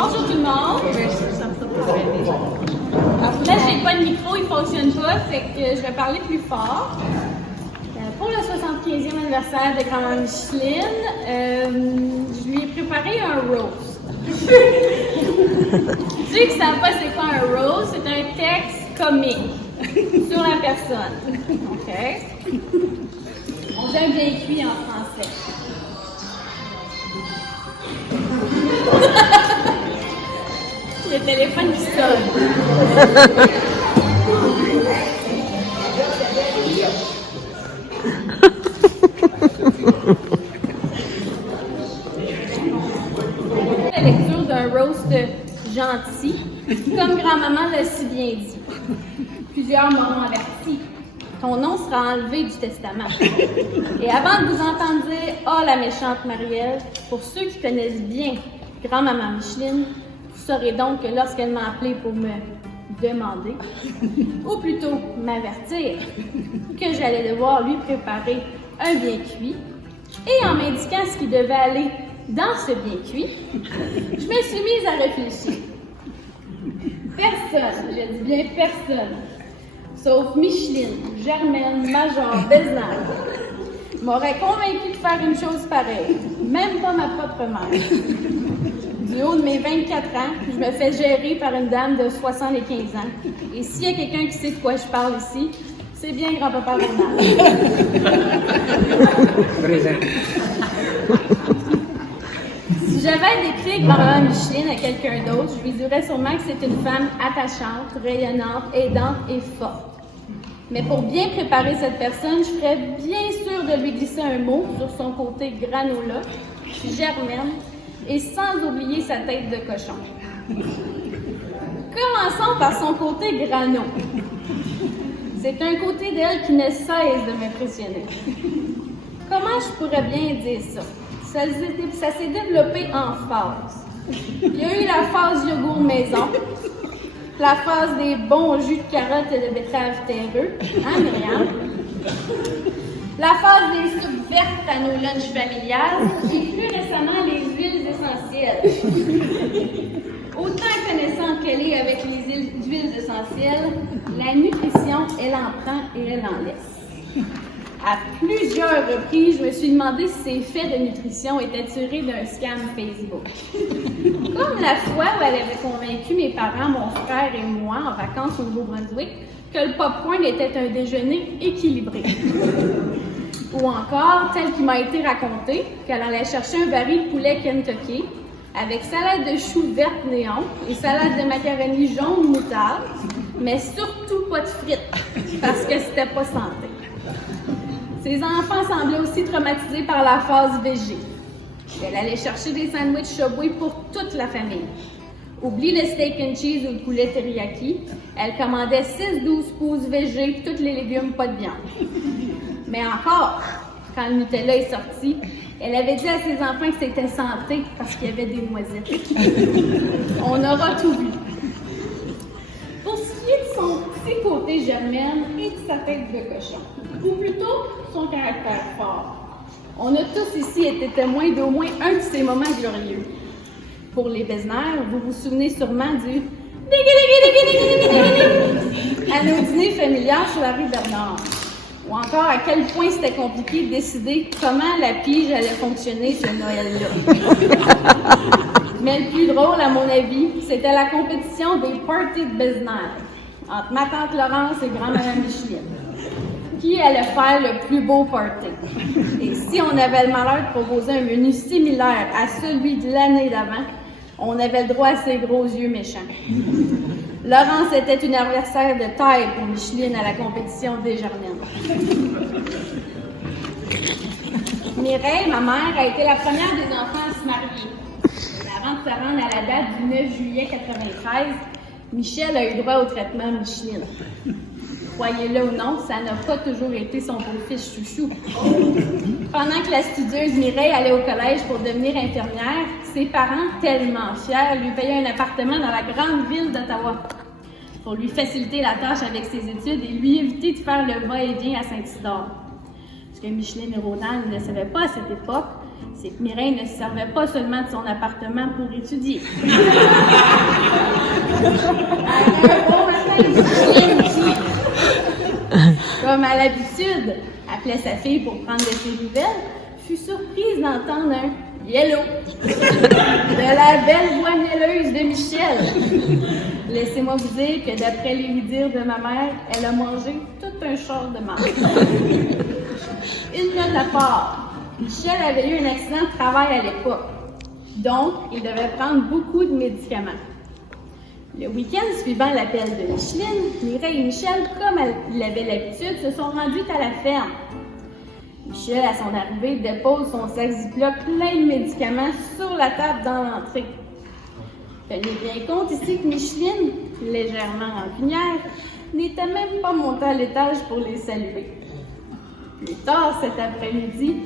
Bonjour tout le monde. Là, j'ai pas de micro, il fonctionne pas, fait que je vais parler plus fort. Pour le 75e anniversaire de grand-mère Micheline, je lui ai préparé un roast. Ceux qui ne savent pas c'est quoi un roast, c'est un texte comique sur la personne. OK? On dit un bien cuit en français. Le téléphone qui sonne. La lecture d'un roast gentil, comme grand-maman l'a si bien dit. Plusieurs m'ont averti. Ton nom sera enlevé du testament. Et avant de vous entendre dire « Ah, la méchante Marielle », pour ceux qui connaissent bien grand-maman Micheline, vous saurez donc que lorsqu'elle m'a appelé pour me demander, ou plutôt m'avertir, que j'allais devoir lui préparer un bien cuit, et en m'indiquant ce qui devait aller dans ce bien cuit, je me suis mise à réfléchir. Personne, je dis bien personne, sauf Micheline, Germaine, Major, Besnard, m'aurait convaincue de faire une chose pareille, même pas ma propre mère. Du haut de mes 24 ans, je me fais gérer par une dame de 75 ans. Et s'il y a quelqu'un qui sait de quoi je parle ici, c'est bien grand-papa Bernard. Présent. Si j'avais à décrire grand-maman Micheline à quelqu'un d'autre, je lui dirais sûrement que c'est une femme attachante, rayonnante, aidante et forte. Mais pour bien préparer cette personne, je ferais bien sûr de lui glisser un mot sur son côté granola, germaine, et sans oublier sa tête de cochon. Commençons par son côté grano. C'est un côté d'elle qui ne cesse de m'impressionner. Comment je pourrais bien dire ça? Ça s'est développé en phases. Il y a eu la phase yogourt maison, la phase des bons jus de carottes et de betterave terreux, hein Myriam? La phase des soupes vertes à nos lunchs familiales et plus récemment les huiles essentielles. Autant connaissante qu'elle est avec les huiles essentielles, la nutrition, elle en prend et elle en laisse. À plusieurs reprises, je me suis demandé si ces faits de nutrition étaient tirés d'un scam Facebook. Comme la fois où elle avait convaincu mes parents, mon frère et moi, en vacances au Nouveau-Brunswick, que le popcorn était un déjeuner équilibré. Ou encore, tel qu'il m'a été raconté, qu'elle allait chercher un baril de poulet Kentucky avec salade de choux verte néon et salade de macaroni jaune moutarde, mais surtout pas de frites, parce que c'était pas santé. Ses enfants semblaient aussi traumatisés par la phase végé. Elle allait chercher des sandwichs Subway pour toute la famille. Oublie le steak and cheese ou le poulet teriyaki, elle commandait 6-12 pouces végé, tous les légumes, pas de viande. Mais encore, quand le Nutella est sorti, elle avait dit à ses enfants que c'était santé parce qu'il y avait des noisettes. On aura tout vu. Pour ce qui est de son petit côté germaine et de sa tête de cochon, ou plutôt son caractère fort, on a tous ici été témoins d'au moins un de ces moments glorieux. Pour les Besnard, vous vous souvenez sûrement du à nos dîners familiaux sur la rue Bernard. Ou encore à quel point c'était compliqué de décider comment la pige allait fonctionner ce Noël-là. Mais le plus drôle, à mon avis, c'était la compétition des parties de Besnard entre ma tante Laurence et grand-maman Micheline. Qui allait faire le plus beau party? Et si on avait le malheur de proposer un menu similaire à celui de l'année d'avant, on avait le droit à ses gros yeux méchants. Laurence était une adversaire de taille pour Micheline à la compétition des Germaines. Mireille, ma mère, a été la première des enfants à se marier. Mais avant de se rendre à la date du 9 juillet 1993, Michel a eu droit au traitement Micheline. Croyez-le ou non, ça n'a pas toujours été son beau-fils chouchou. Pendant que la studieuse Mireille allait au collège pour devenir infirmière, ses parents, tellement fiers, lui payaient un appartement dans la grande ville d'Ottawa pour lui faciliter la tâche avec ses études et lui éviter de faire le va-et-vient à Saint-Isidore. Ce que Micheline et Ronan ne savaient pas à cette époque, c'est que Mireille ne se servait pas seulement de son appartement pour étudier. Un beau matin, Micheline, qui, comme à l'habitude, appelait sa fille pour prendre de ses nouvelles, fut surprise d'entendre un « Hello » de la belle voix mielleuse de Michel. Laissez-moi vous dire que d'après les dires de ma mère, elle a mangé tout un char de marde. Une note à part, Michel avait eu un accident de travail à l'époque, donc il devait prendre beaucoup de médicaments. Le week-end suivant l'appel de Micheline, Mireille et Michel, comme ils avaient l'habitude, se sont rendus à la ferme. Michel, à son arrivée, dépose son sac Ziploc plein de médicaments sur la table dans l'entrée. Tenez bien compte ici que Micheline, légèrement rancunière, n'était même pas montée à l'étage pour les saluer. Plus tard cet après-midi,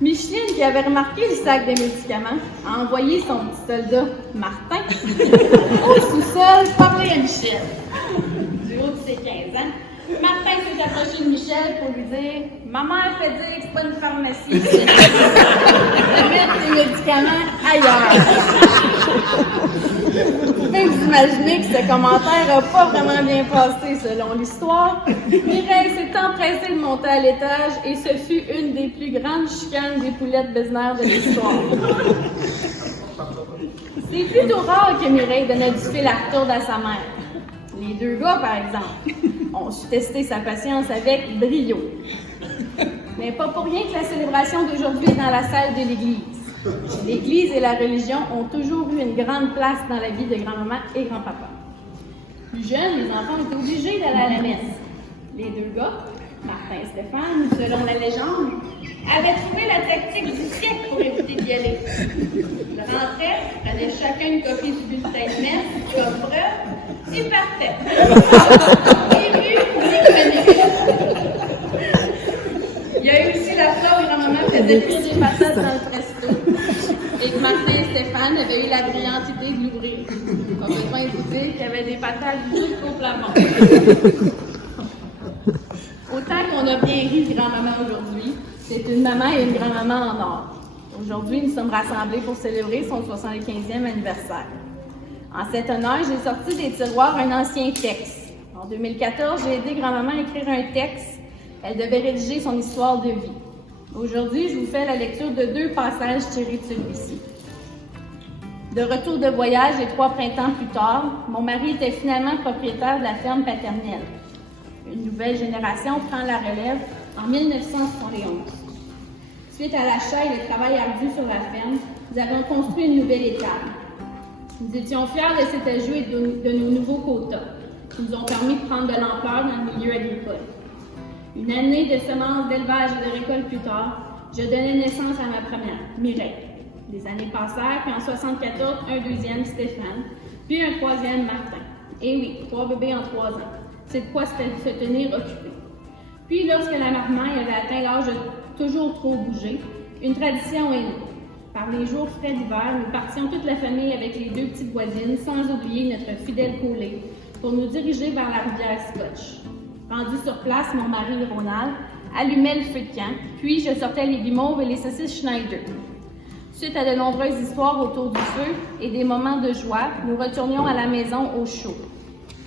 Micheline, qui avait remarqué le sac de médicaments, a envoyé son petit soldat, Martin, au sous-sol parler à Michel. Du haut de ses 15 ans, Martin s'est approché de Michel pour lui dire « Ma mère fait dire que c'est pas une pharmacie, de mettre tes médicaments ailleurs. » Vous pouvez vous imaginer que ce commentaire n'a pas vraiment bien passé selon l'histoire. Mireille s'est empressée de monter à l'étage et ce fut une des plus grandes chicanes des poulettes Besnard de l'histoire. C'est plutôt rare que Mireille donne du fil à retourne à sa mère. Les deux gars, par exemple, ont su tester sa patience avec brio. Mais pas pour rien que la célébration d'aujourd'hui est dans la salle de l'église. L'Église et la religion ont toujours eu une grande place dans la vie de grand-maman et grand-papa. Plus jeunes, les enfants étaient obligés d'aller à la messe. Les deux gars, Martin et Stéphane, selon la légende, avaient trouvé la tactique du siècle pour éviter d'y aller. Ils rentraient, prenaient chacun une copie du bulletin de messe comme preuve et partaient. Émus ni Il y a eu aussi la fois où grand-maman faisait cuire des patates dans le presto et que Martin et Stéphane avaient eu la brillante idée de l'ouvrir. Pas besoin de vous dire qu'il y avait des patates jusqu'au plafond. Autant qu'on a bien ri de grand-maman aujourd'hui, c'est une maman et une grand-maman en or. Aujourd'hui, nous sommes rassemblés pour célébrer son 75e anniversaire. En cet honneur, j'ai sorti des tiroirs un ancien texte. En 2014, j'ai aidé grand-maman à écrire un texte. Elle devait rédiger son histoire de vie. Aujourd'hui, je vous fais la lecture de 2 passages tirés de celui-ci. De retour de voyage et 3 printemps plus tard, mon mari était finalement propriétaire de la ferme paternelle. Une nouvelle génération prend la relève en 1971. Suite à l'achat et le travail ardu sur la ferme, nous avons construit une nouvelle étape. Nous étions fiers de cet ajout et de nos nouveaux quotas, qui nous ont permis de prendre de l'ampleur dans le milieu agricole. Une année de semences, d'élevage et de récolte plus tard, je donnais naissance à ma première, Mireille. Les années passèrent, puis en 1974, un deuxième, Stéphane, puis un troisième, Martin. Et oui, 3 bébés en 3 ans. C'est de quoi se tenir occupé. Puis, lorsque la maman avait atteint l'âge de toujours trop bouger, une tradition est née. Par les jours frais d'hiver, nous partions toute la famille avec les 2 petites voisines, sans oublier notre fidèle collé, pour nous diriger vers la rivière Scotch. Rendu sur place, mon mari, Ronald, allumait le feu de camp, puis je sortais les guimauves et les saucisses Schneider. Suite à de nombreuses histoires autour du feu et des moments de joie, nous retournions à la maison au chaud.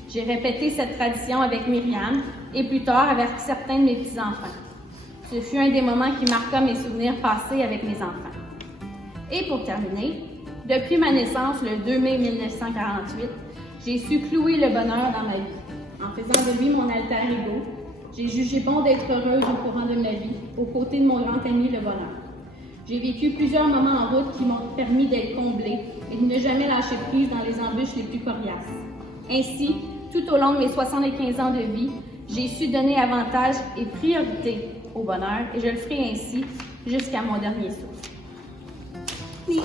J'ai répété cette tradition avec Myriam et plus tard avec certains de mes petits-enfants. Ce fut un des moments qui marqua mes souvenirs passés avec mes enfants. Et pour terminer, depuis ma naissance, le 2 mai 1948, j'ai su clouer le bonheur dans ma vie. En faisant de lui mon alter ego, j'ai jugé bon d'être heureuse au courant de ma vie, aux côtés de mon grand ami le bonheur. J'ai vécu plusieurs moments en route qui m'ont permis d'être comblée et de ne jamais lâcher prise dans les embûches les plus coriaces. Ainsi, tout au long de mes 75 ans de vie, j'ai su donner avantage et priorité au bonheur et je le ferai ainsi jusqu'à mon dernier souffle. Oui.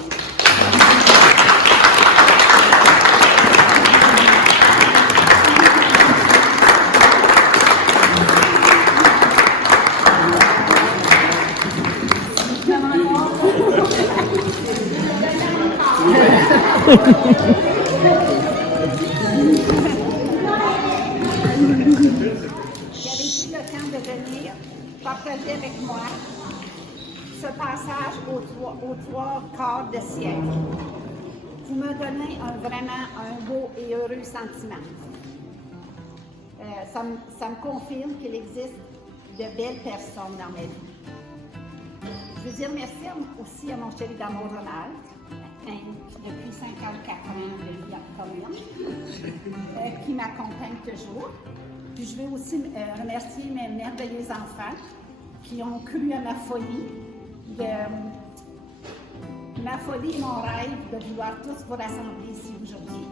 J'avais pris le temps de venir partager avec moi ce passage aux trois quarts de siècle. Vous me donnez vraiment un beau et heureux sentiment. Ça me confirme qu'il existe de belles personnes dans ma vie. Je veux dire merci aussi à mon chéri d'amour Ronald, depuis 54 ans de vie commune, qui m'accompagne toujours. Puis je veux aussi remercier mes merveilleux enfants qui ont cru à ma folie, et mon rêve de vouloir tous vous rassembler ici aujourd'hui.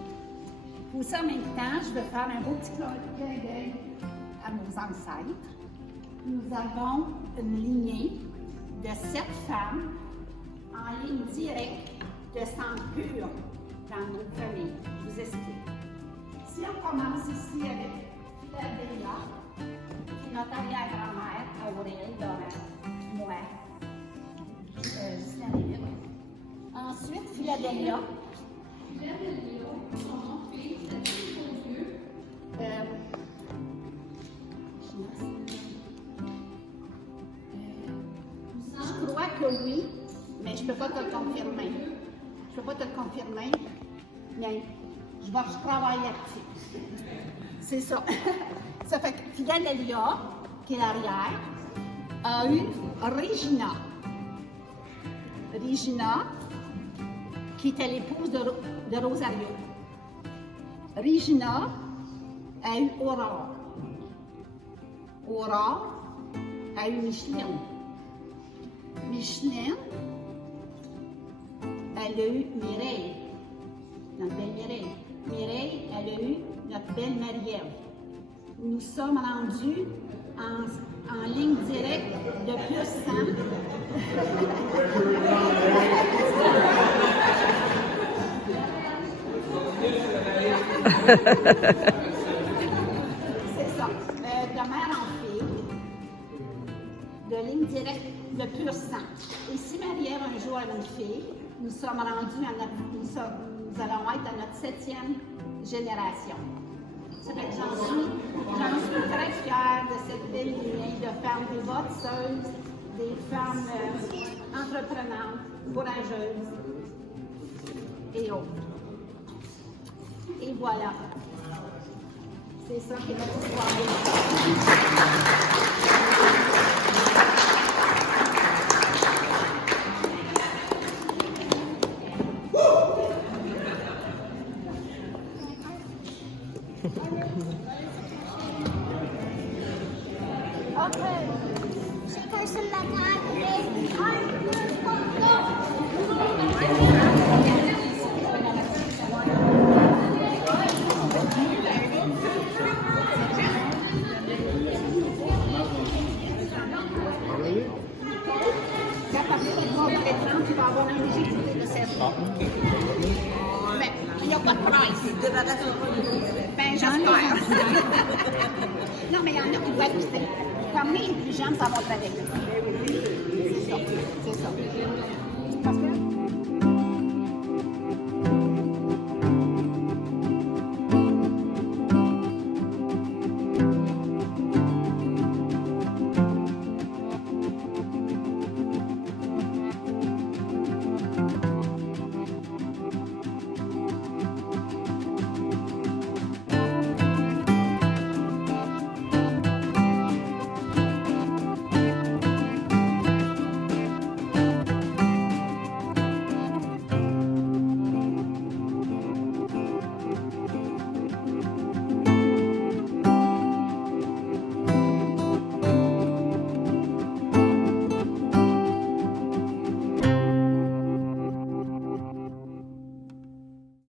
Pour ça, en même temps, je veux faire un beau petit clin d'œil à nos ancêtres. Nous avons une lignée de 7 femmes en ligne directe de sang pur dans nos familles. Je vous explique. Si on commence ici avec Philadelphia, notre arrière-grand-mère, Aurélie, moi, ensuite, Philadelphia. Je crois que oui, mais je ne peux pas te le confirmer. Mais je vais travailler là-dessus. C'est ça. Ça fait que Philadelphia, qui est l'arrière, a eu Regina. Regina, qui était l'épouse de Rosario. Regina a eu Aurore. Aurore a eu Micheline. Micheline, elle a eu Mireille, notre belle Mireille. Mireille, elle a eu notre belle Marie-Ève. Nous sommes rendus en ligne directe de plus 100. C'est ça. De mère en fille, de ligne directe de pur sang. Et si Marie-Ève un jour a une fille, nous sommes rendus nous allons être à notre 7e génération. Ça fait que j'en suis très fière de cette belle lignée de femmes des bâtisseuses, des femmes entreprenantes, courageuses et autres. Et voilà. C'est ça qui est notre histoire. Mais il n'y a pas de price. Ben, j'espère. Non, mais il y en a qui doivent quitter. Comme les plus jeunes, ça va être avec eux. C'est ça. Parce que